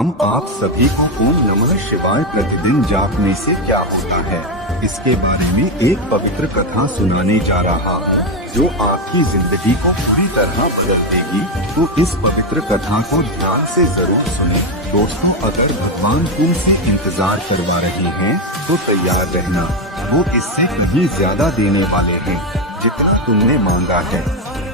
हम आप सभी को ओम नमः शिवाय प्रतिदिन जापने से क्या होता है, इसके बारे में एक पवित्र कथा सुनाने जा रहा हूँ, जो आपकी जिंदगी को पूरी तरह बदल देगी। तो इस पवित्र कथा को ध्यान से जरूर सुने। दोस्तों, अगर भगवान तुमसे इंतजार करवा रहे हैं तो तैयार रहना। वो इससे कहीं ज्यादा देने वाले हैं जितना तुमने मांगा है।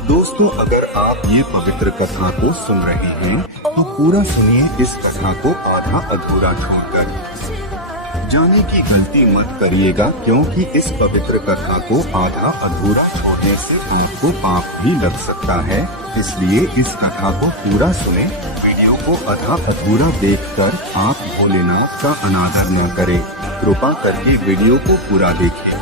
दोस्तों, अगर आप ये पवित्र कथा को सुन रहे हैं तो पूरा सुनिए। इस कथा को आधा अधूरा छोड़कर जाने की गलती मत करिएगा, क्योंकि इस पवित्र कथा को आधा अधूरा छोड़ने से आपको पाप भी लग सकता है। इसलिए इस कथा को पूरा सुने। वीडियो को आधा अधूरा देखकर आप भोलेनाथ का अनादर न करें। कृपा करके वीडियो को पूरा देखें।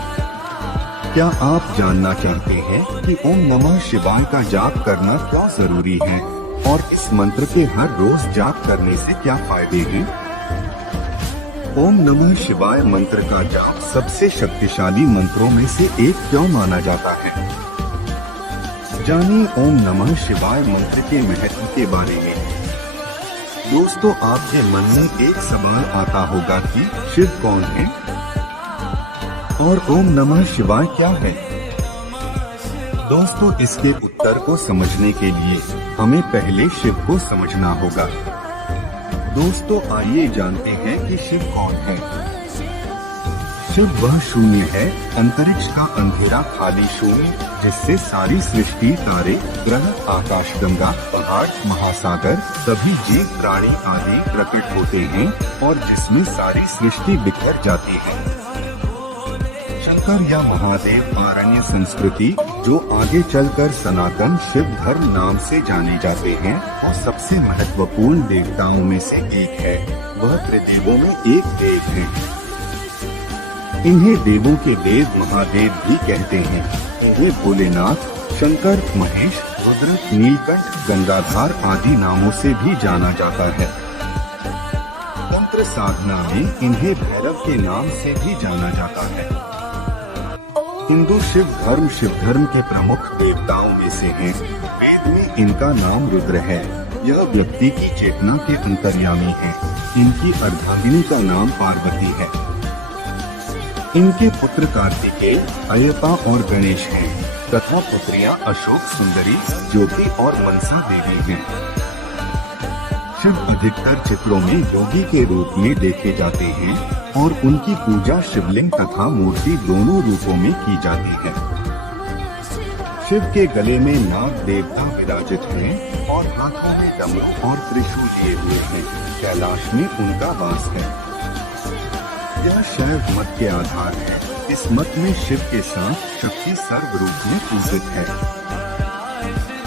क्या आप जानना चाहते हैं कि ओम नमः शिवाय का जाप करना क्यों जरूरी है और इस मंत्र के हर रोज जाप करने से क्या फायदे हैं? ओम नमः शिवाय मंत्र का जाप सबसे शक्तिशाली मंत्रों में से एक क्यों माना जाता है? जानिए ओम नमः शिवाय मंत्र के महत्व के बारे में। दोस्तों, आपके मन में एक सवाल आता होगा कि शिव कौन है और ओम नमः शिवाय क्या है? दोस्तों, इसके उत्तर को समझने के लिए हमें पहले शिव को समझना होगा। दोस्तों, आइए जानते हैं कि शिव कौन है। शिव वह शून्य है, अंतरिक्ष का अंधेरा खाली शून्य, जिससे सारी सृष्टि, तारे, ग्रह, आकाशगंगा, पहाड़, महासागर, सभी जीव प्राणी आदि प्रकट होते हैं और जिसमें सारी सृष्टि बिखर जाती है। शंकर या महादेव आरण्य संस्कृति, जो आगे चलकर सनातन शिव धर्म नाम से जाने जाते हैं और सबसे महत्वपूर्ण देवताओं में से एक है। वह त्रिदेवों में एक देव है। इन्हें देवों के देव महादेव भी कहते हैं। इन्हें भोलेनाथ, शंकर, महेश, रुद्र, नीलकंठ, गंगाधार आदि नामों से भी जाना जाता है। तंत्र साधना में इन्हें भैरव के नाम से भी जाना जाता है। हिंदू शिव धर्म के प्रमुख देवताओं में से हैं। वेद में इनका नाम रुद्र है। यह व्यक्ति की चेतना के अंतर्यामी है। इनकी अर्धांगिनी का नाम पार्वती है। इनके पुत्र कार्तिकेय, अयप्पा और गणेश हैं, तथा पुत्रियां अशोक सुंदरी, ज्योति और मनसा देवी हैं। शिव अधिकतर चित्रों में योगी के रूप में देखे जाते हैं और उनकी पूजा शिवलिंग तथा मूर्ति दोनों रूपों में की जाती है। शिव के गले में नाग देवता विराजित हैं और हाथों में डमरू और त्रिशूल लिए हुए हैं। कैलाश में उनका वास है। यह शैव मत के आधार है। इस मत में शिव के साथ शक्ति सर्व रूप में पूजित है।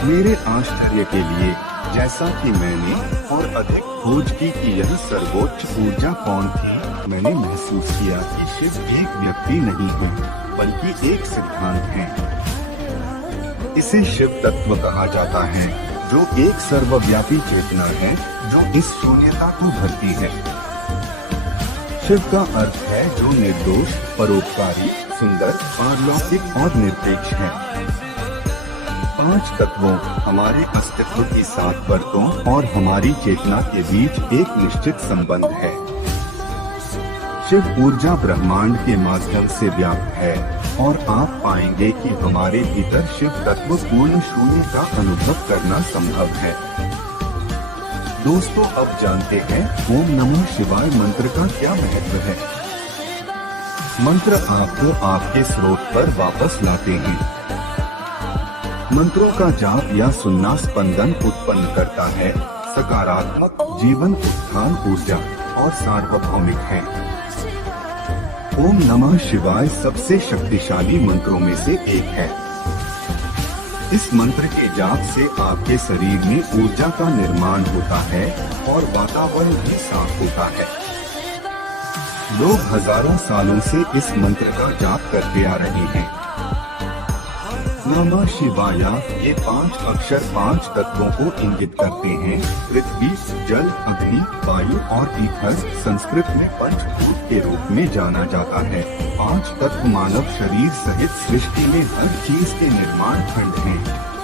मेरे आश्चर्य के लिए, जैसा कि मैंने और अधिक खोज की कि यह सर्वोच्च ऊर्जा कौन थी, मैंने महसूस किया कि शिव एक व्यक्ति नहीं है, बल्कि एक सिद्धांत है। इसे शिव तत्व कहा जाता है, जो एक सर्वव्यापी चेतना है जो इस शून्यता को भरती है। शिव का अर्थ है जो निर्दोष, परोपकारी, सुंदर, पारलौकिक और निरपेक्ष है। 5 तत्वों, हमारे अस्तित्व की 7 परतों और हमारी चेतना के बीच एक निश्चित संबंध है। शिव ऊर्जा ब्रह्मांड के माध्यम से व्याप्त है और आप पाएंगे कि हमारे भीतर शिव तत्व पूर्ण शून्य का अनुभव करना संभव है। दोस्तों, अब जानते हैं ओम नमः शिवाय मंत्र का क्या महत्व है। मंत्र आपको आपके स्रोत पर वापस लाते हैं। मंत्रों का जाप या सुनना स्पंदन उत्पन्न करता है, सकारात्मक जीवन उत्थान ऊर्जा और सार्वभौमिक है। ओम नमः शिवाय सबसे शक्तिशाली मंत्रों में से एक है। इस मंत्र के जाप से आपके शरीर में ऊर्जा का निर्माण होता है और वातावरण भी साफ होता है। लोग हजारों सालों से इस मंत्र का जाप करते आ रहे हैं। नमः शिवाय, ये 5 अक्षर 5 तत्वों को इंगित करते हैं। पृथ्वी, जल, अग्नि, वायु और ईथर संस्कृत में पंचभूत के रूप में जाना जाता है। 5 तत्व मानव शरीर सहित सृष्टि में हर चीज के निर्माण खंड हैं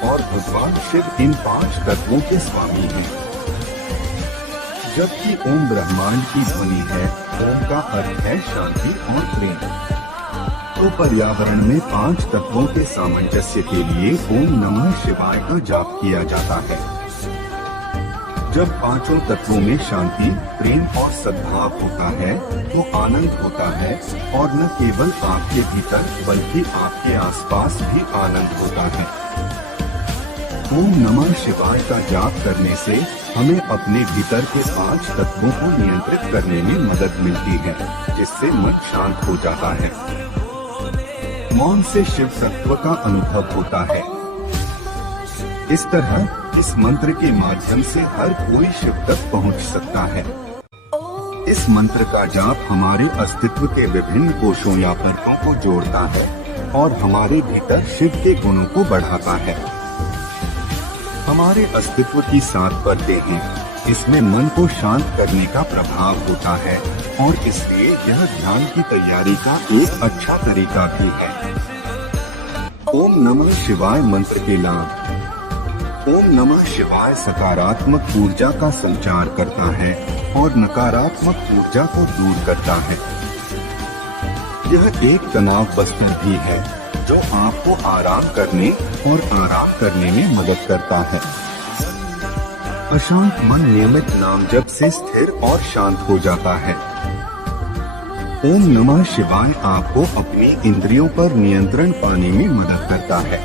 और भगवान शिव इन 5 तत्वों के स्वामी हैं। जबकि ओम ब्रह्मांड की ध्वनि है। ओम का अर्थ है शांति और प्रेम। तो पर्यावरण में 5 तत्वों के सामंजस्य के लिए ओम नमः शिवाय का जाप किया जाता है। जब 5 तत्वों में शांति, प्रेम और सद्भाव होता है तो आनंद होता है, और न केवल आपके भीतर बल्कि आपके आसपास भी आनंद होता है। ओम नमः शिवाय का जाप करने से हमें अपने भीतर के 5 तत्वों को नियंत्रित करने में मदद मिलती है, जिससे मन शांत हो जाता है। मौन से शिव तत्व का अनुभव होता है। इस तरह इस मंत्र के माध्यम से हर कोई शिव तक पहुंच सकता है। इस मंत्र का जाप हमारे अस्तित्व के विभिन्न कोशों या परतों को जोड़ता है और हमारे भीतर शिव के गुणों को बढ़ाता है। हमारे अस्तित्व की 7 परतें हैं। इसमें मन को शांत करने का प्रभाव होता है और इसलिए यह ध्यान की तैयारी का एक अच्छा तरीका भी है। ओम नमः शिवाय मंत्र के लाभ। ओम नमः शिवाय सकारात्मक ऊर्जा का संचार करता है और नकारात्मक ऊर्जा को दूर करता है। यह एक तनाव बस्तर भी है जो आपको आराम करने और आराम करने में मदद करता है। अशांत मन नियमित नाम जप से स्थिर और शांत हो जाता है। ओम नमः शिवाय आपको अपनी इंद्रियों पर नियंत्रण पाने में मदद करता है।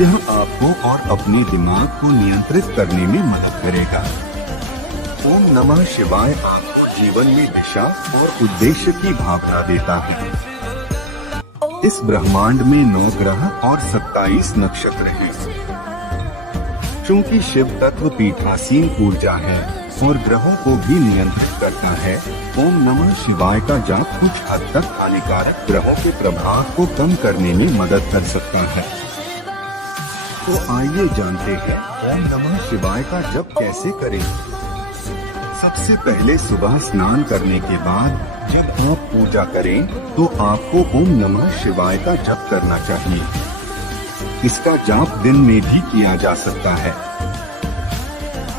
यह आपको और अपने दिमाग को नियंत्रित करने में मदद करेगा। ओम नमः शिवाय आपको जीवन में दिशा और उद्देश्य की भावना देता है। इस ब्रह्मांड में 9 ग्रह और 27 नक्षत्र हैं। चूंकि शिव तत्व पीठासीन ऊर्जा है और ग्रहों को भी नियंत्रित करता है, ओम नमः शिवाय का जाप कुछ हद तक हानिकारक ग्रहों के प्रभाव को कम करने में मदद कर सकता है। तो आइए जानते हैं ओम नमः शिवाय का जप कैसे करें। सबसे पहले सुबह स्नान करने के बाद जब आप पूजा करें तो आपको ओम नमः शिवाय का जप करना चाहिए। इसका जाप दिन में भी किया जा सकता है।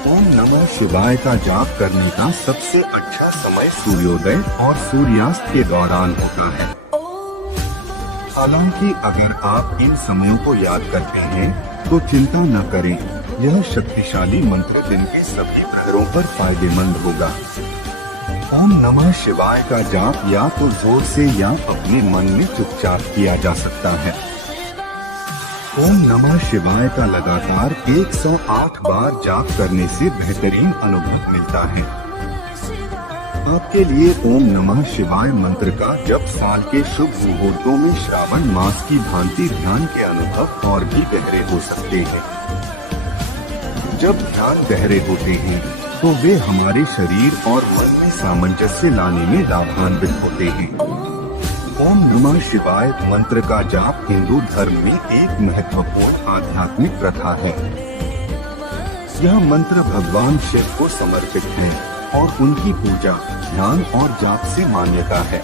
ओम नमः शिवाय का जाप करने का सबसे अच्छा समय सूर्योदय और सूर्यास्त के दौरान होता है। हालांकि अगर आप इन समयों को याद करते हैं तो चिंता न करें, यह शक्तिशाली मंत्र दिन के सभी प्रहरों पर फायदेमंद होगा। ओम नमः शिवाय का जाप या तो जोर से या अपने मन में चुपचाप किया जा सकता है। ओम नमः शिवाय का लगातार 108 बार जाप करने से बेहतरीन अनुभव मिलता है। आपके लिए ओम नमः शिवाय मंत्र का जप साल के शुभ मुहूर्तों में श्रावण मास की भांति ध्यान के अनुभव और भी गहरे हो सकते हैं। जब ध्यान गहरे होते हैं तो वे हमारे शरीर और मन में सामंजस्य लाने में लाभान्वित होते हैं। ओम नमः शिवाय मंत्र का जाप हिंदू धर्म में एक महत्वपूर्ण आध्यात्मिक प्रथा है। यह मंत्र भगवान शिव को समर्पित है और उनकी पूजा, ध्यान और जाप से मान्यता है।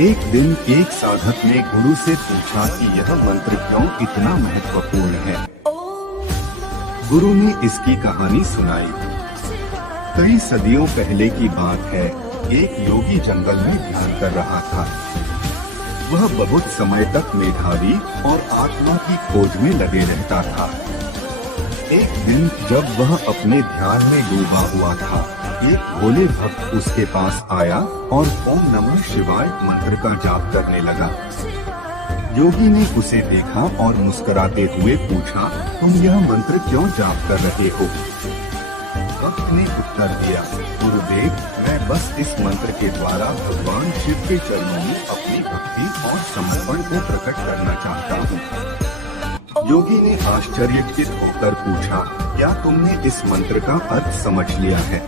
एक दिन एक साधक ने गुरु से पूछा कि यह मंत्र क्यों इतना महत्वपूर्ण है। गुरु ने इसकी कहानी सुनाई। कई सदियों पहले की बात है। एक योगी जंगल में ध्यान कर रहा था। वह बहुत समय तक मेधावी और आत्मा की खोज में लगे रहता था। एक दिन जब वह अपने ध्यान में डूबा हुआ था, एक भोले भक्त उसके पास आया और ओम नमः शिवाय मंत्र का जाप करने लगा। योगी ने उसे देखा और मुस्कुराते हुए पूछा, तुम यह मंत्र क्यों जाप कर रहे हो? भक्त ने उत्तर दिया, गुरुदेव, मैं बस इस मंत्र के द्वारा भगवान शिव के चरणों में अपनी भक्ति और समर्पण को प्रकट करना चाहता हूँ। योगी ने आश्चर्यचकित होकर पूछा, क्या तुमने इस मंत्र का अर्थ समझ लिया है?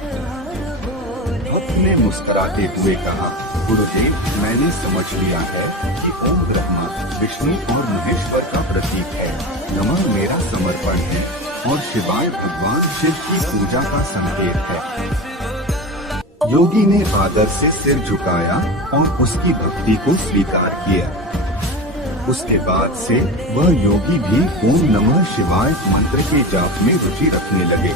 भक्त ने मुस्कुराते हुए कहा, गुरुदेव, मैंने समझ लिया है कि ओम ब्रह्मा, विष्णु और महेश्वर का प्रतीक है, नमः मेरा समर्पण है और शिवाय भगवान शिव की पूजा का संकेत है। योगी ने आदर से सिर झुकाया और उसकी भक्ति को स्वीकार किया। उसके बाद से वह योगी भी ओम नमः शिवाय मंत्र के जाप में रुचि रखने लगे।